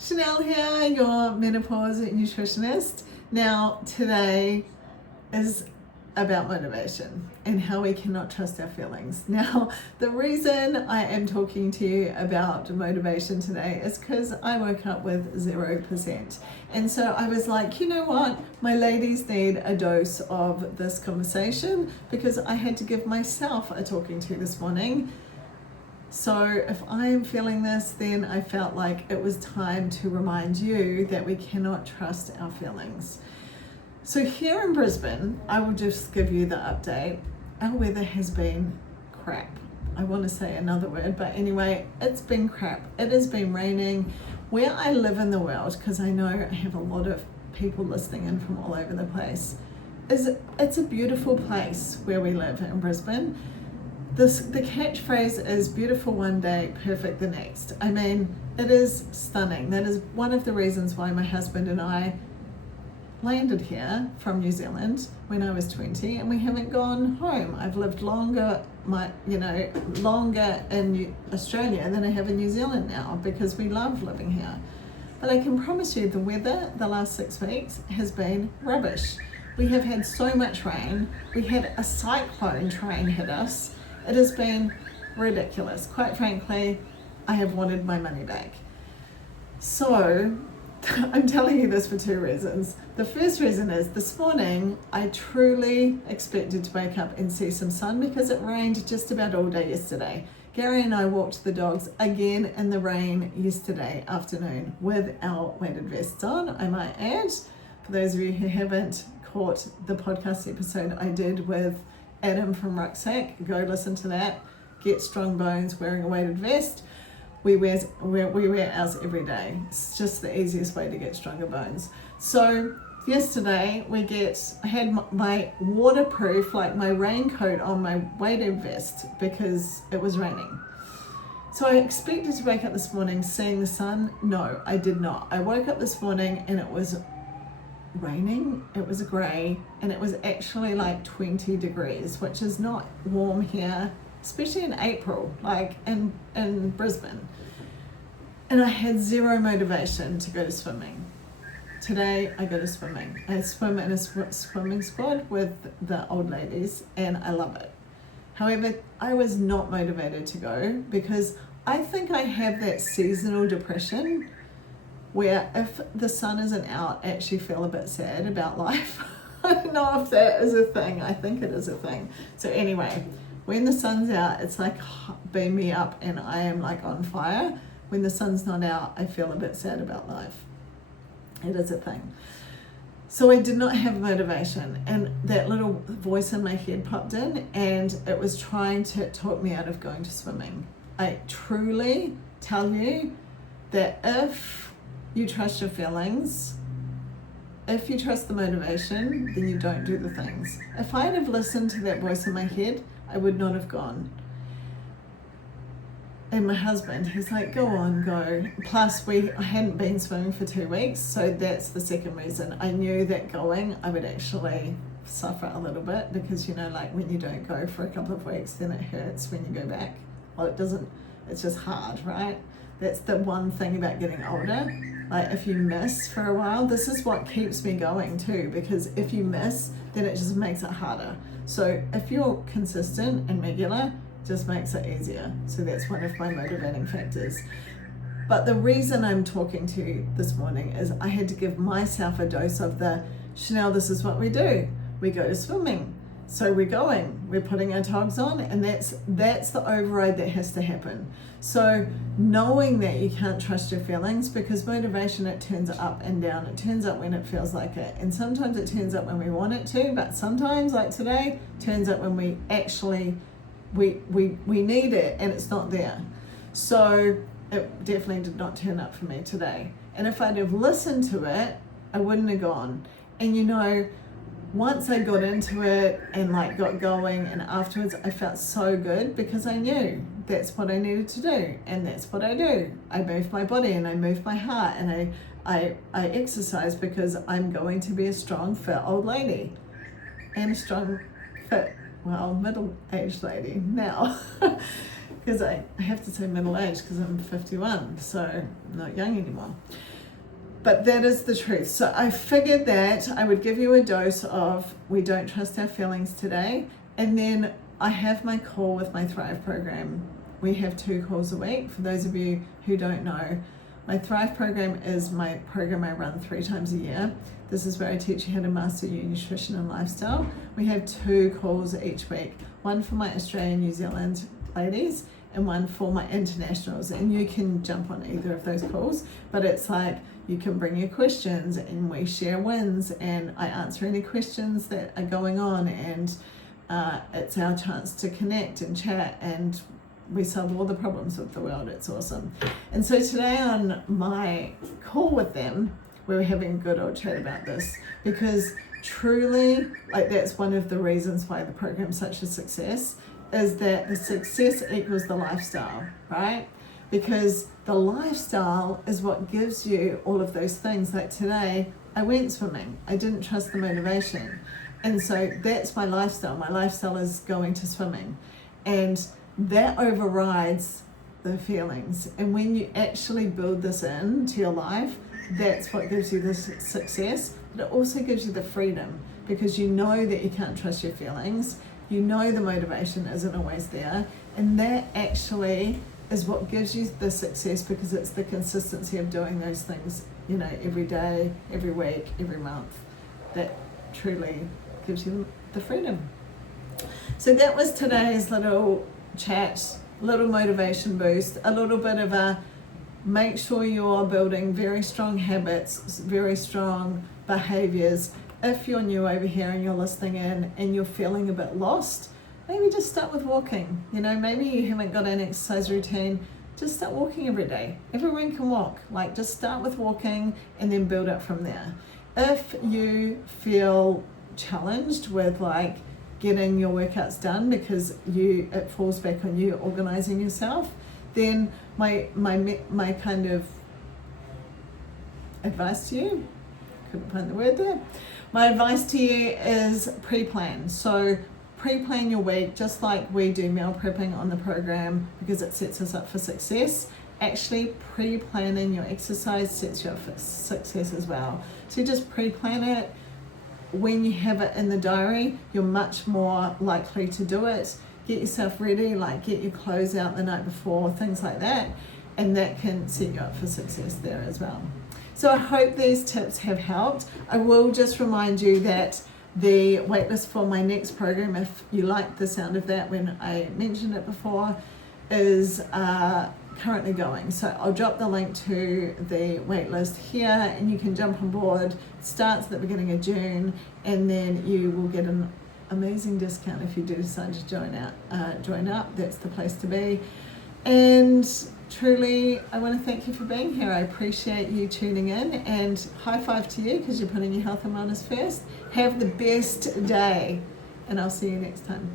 Chanel here, your menopause nutritionist. Now, today is about motivation and how we cannot trust our feelings. Now, the reason I am talking to you about motivation today is because I woke up with 0%. And so I was like, you know what? My ladies need a dose of this conversation because I had to give myself a talking to this morning. So if I am feeling this, then I felt like it was time to remind you that we cannot trust our feelings. So here in Brisbane, I will just give you the update. Our weather has been crap. I want to say another word, but anyway, it's been crap. It has been raining. Where I live in the world, because I know I have a lot of people listening in from all over the place, it's a beautiful place where we live in Brisbane. The catchphrase is beautiful one day, perfect the next. I mean, it is stunning. That is one of the reasons why my husband and I landed here from New Zealand when I was 20, and we haven't gone home. I've lived longer in Australia than I have in New Zealand now because we love living here. But I can promise you the weather the last 6 weeks has been rubbish. We have had so much rain. We had a cyclone try and hit us. It has been ridiculous. Quite frankly, I have wanted my money back. So I'm telling you this for two reasons. The first reason is this morning I truly expected to wake up and see some sun because it rained just about all day yesterday. Gary and I walked the dogs again in the rain yesterday afternoon with our weighted vests on, I might add. For those of you who haven't caught the podcast episode I did with Adam from Rucksack, go listen to that. Get strong bones wearing a weighted vest. We wear ours every day. It's just the easiest way to get stronger bones. So yesterday I had my waterproof, like my raincoat on my weighted vest because it was raining. So I expected to wake up this morning seeing the sun. No, I did not. I woke up this morning and it was raining, it was grey, and it was actually like 20 degrees, which is not warm here, especially in April, like in Brisbane. And I had zero motivation to go to swimming. Today I go to swimming. I swim in a swimming squad with the old ladies and I love it. However, I was not motivated to go because I think I have that seasonal depression where if the sun isn't out, I actually feel a bit sad about life. I don't know if that is a thing. I think it is a thing. So anyway, when the sun's out, it's like beam me up and I am like on fire. When the sun's not out, I feel a bit sad about life. It is a thing. So I did not have motivation, and that little voice in my head popped in and it was trying to talk me out of going to swimming. I truly tell you that if you trust your feelings, if you trust the motivation, then you don't do the things. If I'd have listened to that voice in my head, I would not have gone. And my husband, he's like, go on, go. Plus, I hadn't been swimming for 2 weeks, so that's the second reason. I knew that going, I would actually suffer a little bit because, like when you don't go for a couple of weeks, then it hurts when you go back. Well, it doesn't, it's just hard, right? That's the one thing about getting older. Like if you miss for a while, this is what keeps me going too, because if you miss, then it just makes it harder. So if you're consistent and regular, it just makes it easier. So that's one of my motivating factors. But the reason I'm talking to you this morning is I had to give myself a dose of the, Chanel, this is what we do. We go to swimming. So we're putting our togs on, and that's the override that has to happen. So knowing that you can't trust your feelings, because motivation, it turns up and down. It turns up when it feels like it. And sometimes it turns up when we want it to, but sometimes, like today, turns up when we actually, we need it and it's not there. So it definitely did not turn up for me today. And if I'd have listened to it, I wouldn't have gone. And once I got into it and got going, and afterwards I felt so good because I knew that's what I needed to do, and that's what I do. I move my body and I move my heart, and I exercise because I'm going to be a strong, fit old lady and a strong, fit, middle-aged lady now. Because I have to say middle-aged because I'm 51, so I'm not young anymore. But that is the truth. So I figured that I would give you a dose of we don't trust our feelings today. And then I have my call with my Thrive program. We have 2 calls a week. For those of you who don't know, my Thrive program is my program I run 3 times a year. This is where I teach you how to master your nutrition and lifestyle. We have 2 calls each week, one for my Australian, New Zealand ladies and one for my internationals. And you can jump on either of those calls, but it's like you can bring your questions and we share wins and I answer any questions that are going on, and it's our chance to connect and chat and we solve all the problems of the world. It's awesome. And so today on my call with them, we were having a good old chat about this, because truly, like, that's one of the reasons why the program's such a success, is that the success equals the lifestyle, right? Because the lifestyle is what gives you all of those things. Like today, I went swimming. I didn't trust the motivation. And so that's my lifestyle. My lifestyle is going to swimming. And that overrides the feelings. And when you actually build this into your life, that's what gives you this success. But it also gives you the freedom, because you know that you can't trust your feelings. You know the motivation isn't always there. And that actually is what gives you the success, because it's the consistency of doing those things, you know, every day, every week, every month, that truly gives you the freedom. So that was today's little chat, little motivation boost, a little bit of a make sure you're building very strong habits, very strong behaviors. If you're new over here and you're listening in and you're feeling a bit lost, maybe just start with walking. You know, maybe you haven't got an exercise routine, just start walking every day. Everyone can walk. Like, just start with walking and then build up from there. If you feel challenged with like getting your workouts done because it falls back on you organizing yourself, then my kind of advice to you, couldn't find the word there, my advice to you is pre-plan. So pre-plan your week, just like we do meal prepping on the program, because it sets us up for success. Actually, pre-planning your exercise sets you up for success as well. So just pre-plan it. When you have it in the diary, you're much more likely to do it. Get yourself ready, like get your clothes out the night before, things like that, and that can set you up for success there as well. So I hope these tips have helped. I will just remind you that the waitlist for my next program, if you like the sound of that when I mentioned it before, is currently going. So I'll drop the link to the waitlist here and you can jump on board. It starts at the beginning of June, and then you will get an amazing discount if you do decide to join up. That's the place to be. And truly, I want to thank you for being here. I appreciate you tuning in, and high five to you because you're putting your health and wellness first. Have the best day, and I'll see you next time.